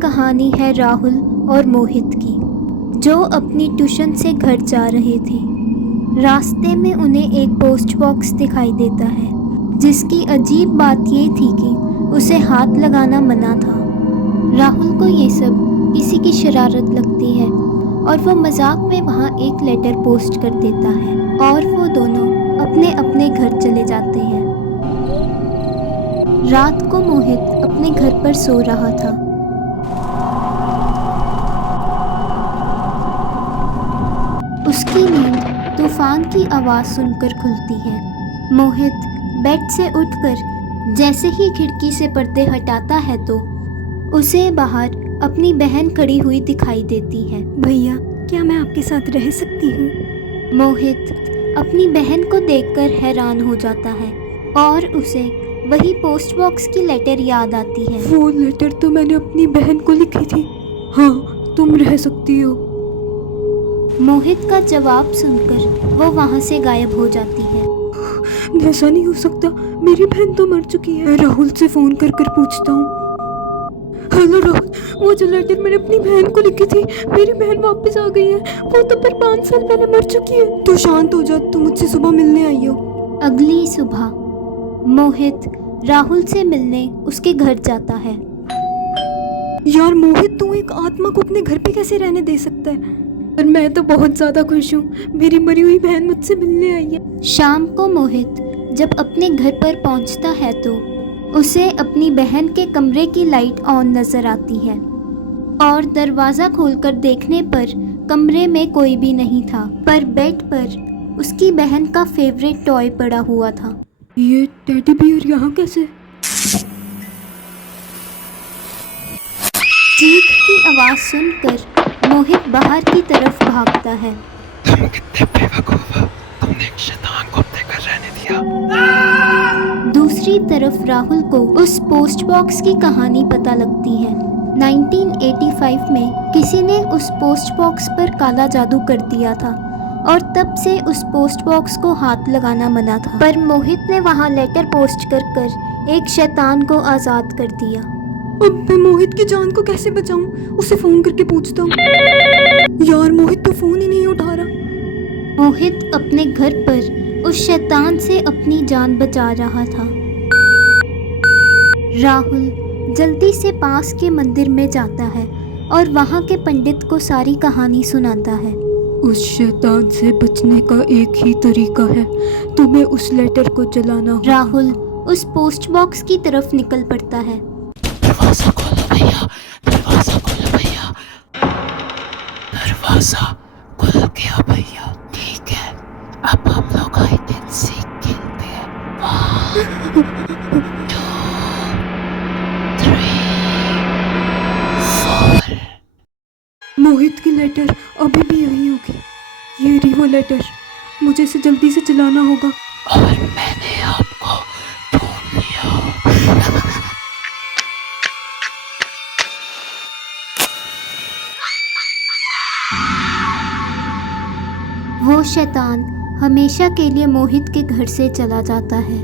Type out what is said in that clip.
कहानी है राहुल और मोहित की, जो अपनी ट्यूशन से घर जा रहे थे। रास्ते में उन्हें एक पोस्ट बॉक्स दिखाई देता है, जिसकी अजीब बात ये थी कि उसे हाथ लगाना मना था। राहुल को ये सब किसी की शरारत लगती है और वो मजाक में वहाँ एक लेटर पोस्ट कर देता है और वो दोनों अपने अपने घर चले जाते हैं। रात को मोहित अपने घर पर सो रहा था। उसकी नींद तूफान की आवाज़ सुनकर खुलती है। मोहित बेड से उठकर जैसे ही खिड़की से पर्दे हटाता है तो उसे बाहर अपनी बहन खड़ी हुई दिखाई देती है। भैया, क्या मैं आपके साथ रह सकती हूँ? मोहित अपनी बहन को देखकर हैरान हो जाता है और उसे वही पोस्ट बॉक्स की लेटर याद आती है। वो लेटर तो मैंने अपनी बहन को लिखी थी। हाँ, तुम रह सकती हो। मोहित का जवाब सुनकर वो वहाँ से गायब हो जाती है। ऐसा नहीं हो सकता, मेरी बहन तो मर चुकी है। राहुल से फोन कर कर पूछता हूँ। हेलो राहुल, वो जो लेटर मैंने अपनी बहन को लिखी थी, मेरी बहन वापस आ गई है। वो तो पर 5 साल पहले मर चुकी है। तू शांत हो जा, तू मुझसे सुबह मिलने आई हो। अगली सुबह मोहित राहुल से मिलने उसके घर जाता है। यार मोहित, तू एक आत्मा को अपने घर पे कैसे रहने दे सकता है? पर मैं तो बहुत ज़्यादा खुश हूँ, मेरी मरी हुई बहन मुझसे मिलने आई है। शाम को मोहित जब अपने घर पर पहुँचता है तो उसे अपनी बहन के कमरे की लाइट ऑन नजर आती है और दरवाज़ा खोलकर देखने पर कमरे में कोई भी नहीं था, पर बेड पर उसकी बहन का फेवरेट टॉय पड़ा हुआ था। ये टेडी बियर यहाँ कैसे? चीख की आवाज़ सुनकर मोहित बाहर की तरफ भागता है। तुम कितने बेवकूफ हो, तुमने एक शैतान को अपने घर रहने दिया। दूसरी तरफ राहुल को उस पोस्ट बॉक्स की कहानी पता लगती है। 1985 में किसी ने उस पोस्ट बॉक्स पर काला जादू कर दिया था और तब से उस पोस्ट बॉक्स को हाथ लगाना मना था, पर मोहित ने वहां लेटर पोस्ट कर एक शैतान को आज़ाद कर दिया। अब मैं मोहित की जान को कैसे बचाऊं? उसे फोन करके पूछता हूँ। यार मोहित तो फोन ही नहीं उठा रहा। मोहित अपने घर पर उस शैतान से अपनी जान बचा रहा था। राहुल जल्दी से पास के मंदिर में जाता है और वहाँ के पंडित को सारी कहानी सुनाता है। उस शैतान से बचने का एक ही तरीका है, तुम्हें उस लेटर को जलाना होगा। राहुल उस पोस्ट बॉक्स की तरफ निकल पड़ता है। दरवाजा खोलो भैया, दरवाजा खोलो भैया। दरवाजा खुल गया भैया। ठीक है, अब हम लोग हाइड एंड सीक खेलते हैं। 1 2 3 4। मोहित की लेटर अभी भी यही होगी। ये रही वो लेटर, मुझे इसे जल्दी से जलाना होगा। और मैंने आपको ढूंढ लिया। वो शैतान हमेशा के लिए मोहित के घर से चला जाता है।